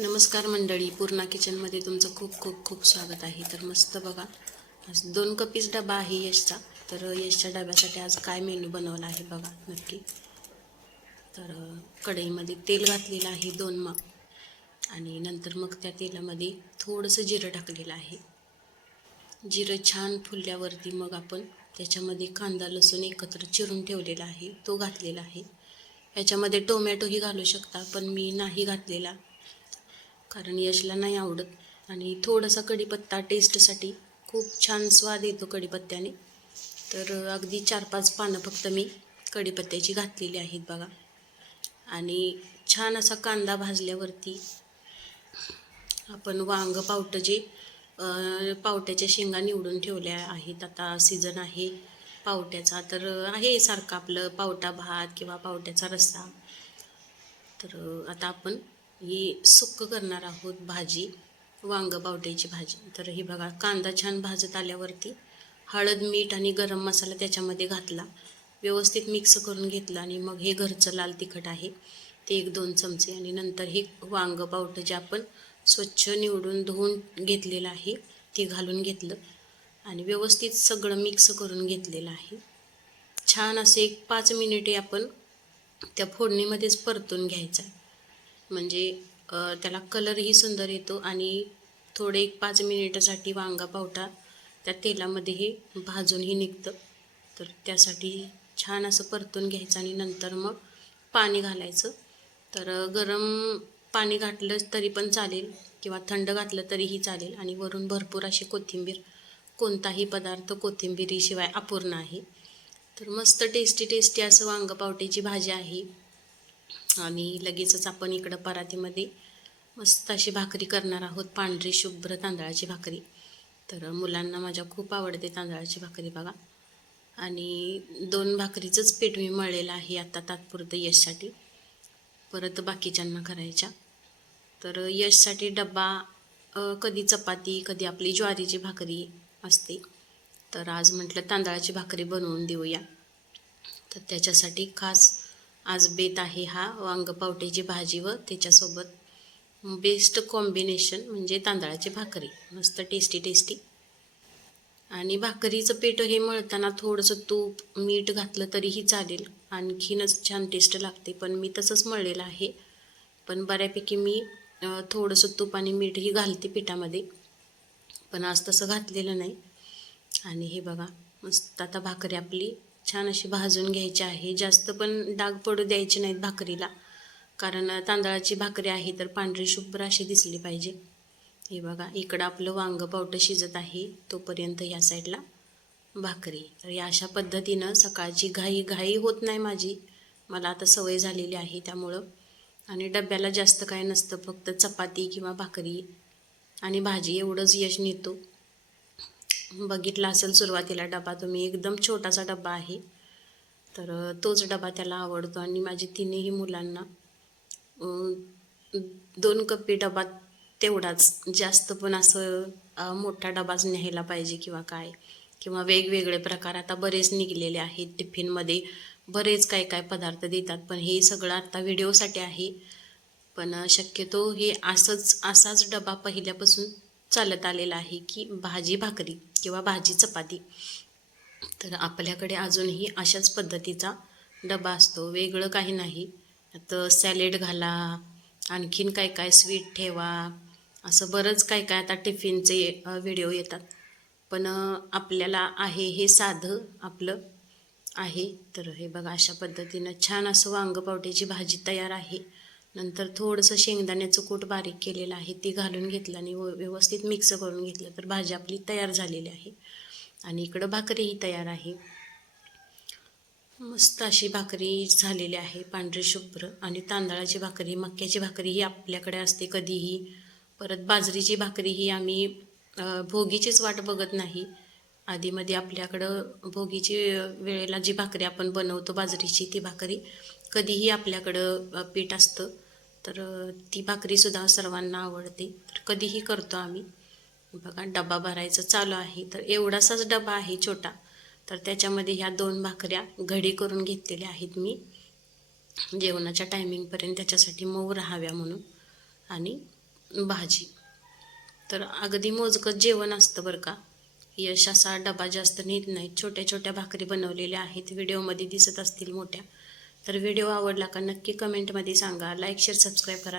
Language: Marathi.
नमस्कार मंडळी पूर्णा किचनमध्ये तुमचं खूप खूप खूप स्वागत आहे. तर मस्त बघा आज दोन कपीस डबा आहे यशचा. तर यशच्या डब्यासाठी आज काय मेनू बनवला आहे बघा नक्की. तर कढईमध्ये तेल घातलेलं आहे दोन मग. आणि नंतर मग त्या तेलामध्ये थोडंसं जिरं टाकलेलं आहे. जिरं छान फुलल्यावरती मग आपण त्याच्यामध्ये कांदा लसूण एकत्र चिरून ठेवलेला आहे तो घातलेला आहे. याच्यामध्ये टोमॅटोही घालू शकता पण मी नाही घातलेला. कारण यशला नाही आवडत. आणि थोडासा कढीपत्ता टेस्टसाठी खूप छान स्वाद येतो कढीपत्त्याने. तर अगदी चार पाच पानं फक्त मी कढीपत्त्याची घातलेली आहेत बघा. आणि छान असा कांदा भाजल्यावरती आपण वांग पावटं जे पावट्याच्या शेंगा निवडून ठेवल्या आहेत. आता सीझन आहे पावट्याचा. तर आहे सारखं आपलं पावटा भात किंवा पावट्याचा रस्सा. तर आता आपण ही सुक्क करणार आहोत भाजी वांग पावट्याची भाजी. तर ही बघा कांदा छान भाजत आल्यावरती हळद मीठ आणि गरम मसाला त्याच्यामध्ये घातला. व्यवस्थित मिक्स करून घेतला आणि मग हे घरचं लाल तिखट आहे ते एक दोन चमचे आणि नंतर हे वांग पावटं जे आपण स्वच्छ निवडून धुवून घेतलेलं आहे ते घालून घेतलं. आणि व्यवस्थित सगळं मिक्स करून घेतलेलं आहे. छान असे एक पाच मिनिटे आपण त्या फोडणीमध्येच परतून घ्यायचं आहे. म्हणजे त्याला कलरही सुंदर येतो आणि थोडे एक पाच मिनिटासाठी वांगा पावटा त्या तेलामध्ये हे भाजूनही निघतं. तर त्यासाठी छान असं परतून घ्यायचं आणि नंतर मग पाणी घालायचं. तर गरम पाणी घातलं तरी पण चालेल किंवा थंड घातलं तरीही चालेल आणि वरून भरपूर अशी कोथिंबीर कोणताही पदार्थ कोथिंबीरीशिवाय अपूर्ण आहे. तर मस्त टेस्टी टेस्टी असं वांग पावट्याची भाजी आहे. आणि लगेचच आपण इकडं परातीमध्ये मस्त अशी भाकरी करणार आहोत पांढरी शुभ्र तांदळाची भाकरी. तर मुलांना माझ्या खूप आवडते तांदळाची भाकरी बघा. आणि दोन भाकरीचंच पीठ मी मळलेलं आहे आता तात्पुरतं यशसाठी. परत बाकीच्यांना करायच्या. तर यशसाठी डब्बा कधी चपाती कधी आपली ज्वारीची भाकरी असते. तर आज म्हटलं तांदळाची भाकरी बनवून देऊया. तर त्याच्यासाठी खास आज बेत आहे हा वांगपावट्याची भाजी व त्याच्यासोबत बेस्ट कॉम्बिनेशन म्हणजे तांदळाची भाकरी. मस्त टेस्टी टेस्टी आणि भाकरीचं पीठ हे मळताना थोडंसं तूप मीठ घातलं तरीही चालेल. आणखीनच छान टेस्ट लागते पण मी तसंच मळलेलं आहे. पण बऱ्यापैकी मी थोडंसं तूप आणि मीठही घालते पिठामध्ये. पण आज तसं घातलेलं नाही. आणि हे बघा मस्त आता भाकरी आपली छान अशी भाजून घ्यायची आहे. जास्त पण डाग पडू द्यायचे नाहीत भाकरीला. कारण तांदळाची भाकरी आहे तर पांढरी शुभ्र अशी दिसली पाहिजे. हे बघा इकडं आपलं वांगं पावटं शिजत आहे. तोपर्यंत ह्या साईडला भाकरी. तर या अशा पद्धतीनं सकाळची घाई घाई होत नाही माझी. मला आता सवय झालेली आहे त्यामुळं. आणि डब्याला जास्त काय नसतं. फक्त चपाती किंवा भाकरी आणि भाजी एवढंच यश नेतो. बघितला असेल सुरुवातीला डबा तुम्ही एकदम छोटासा डबा आहे. तर तोच डबा त्याला आवडतो आणि माझी तिन्ही मुलांना दोन कप्पी डबा तेवढाच जास्त पण असं मोठा डबाच न्यायला पाहिजे किंवा काय? किंवा वेगवेगळे प्रकार आता बरेच निघलेले आहेत टिफिनमध्ये. बरेच काय काय पदार्थ देतात पण हे सगळं आता व्हिडिओसाठी आहे. पण शक्यतो हे असंच असाच डबा पहिल्यापासून चालत आलेला आहे की भाजी भाकरी किंवा भाजी चपाती. तर आपल्याकडे अजूनही अशाच पद्धतीचा डबा असतो. वेगळं काही नाही. तर सॅलेड घाला आणखीन काय काय स्वीट ठेवा असं बरंच काय काय आता टिफिनचे व्हिडिओ येतात. पण आपल्याला आहे हे साधं आपलं आहे. तर हे बघा अशा पद्धतीनं छान असं वांगपावट्याची भाजी तयार आहे. नंतर थोडंसं शेंगदाण्याचं कूट बारीक केलेलं आहे ते घालून घेतलं आणि व- व्यवस्थित मिक्स करून घेतलं. तर भाजी आपली तयार झालेली आहे. आणि इकडं भाकरीही तयार आहे. मस्त अशी भाकरी झालेली आहे पांढरी शुभ्र. आणि तांदळाची भाकरी मक्याची भाकरी ही आपल्याकडे असते कधीही. परत बाजरीची भाकरी ही आम्ही भोगीचीच वाट बघत नाही. आधीमध्ये आपल्याकडं भोगीची वेळेला जी भाकरी आपण बनवतो बाजरीची ती भाकरी कधीही आपल्याकडं पीठ असतं तर ती भाकरीसुद्धा सर्वांना आवडते. तर कधीही करतो आम्ही. बघा डबा भरायचं चालू आहे तर एवढासाच डबा आहे छोटा. तर त्याच्यामध्ये ह्या दोन भाकऱ्या घडी करून घेतलेल्या आहेत मी. जेवणाच्या टायमिंगपर्यंत त्याच्यासाठी मऊ राहाव्या म्हणून. आणि भाजी. तर अगदी मोजकंच जेवण असतं बरं का. यश असा डबा जास्त नेत नाही छोट्या छोट्या भाकरी बनवलेल्या आहेत. व्हिडिओमध्ये दिसत असतील मोठ्या. तर व्हिडिओ आवडला का नक्की कमेंटमध्ये सांगा. लाईक शेअर सबस्क्राईब करा.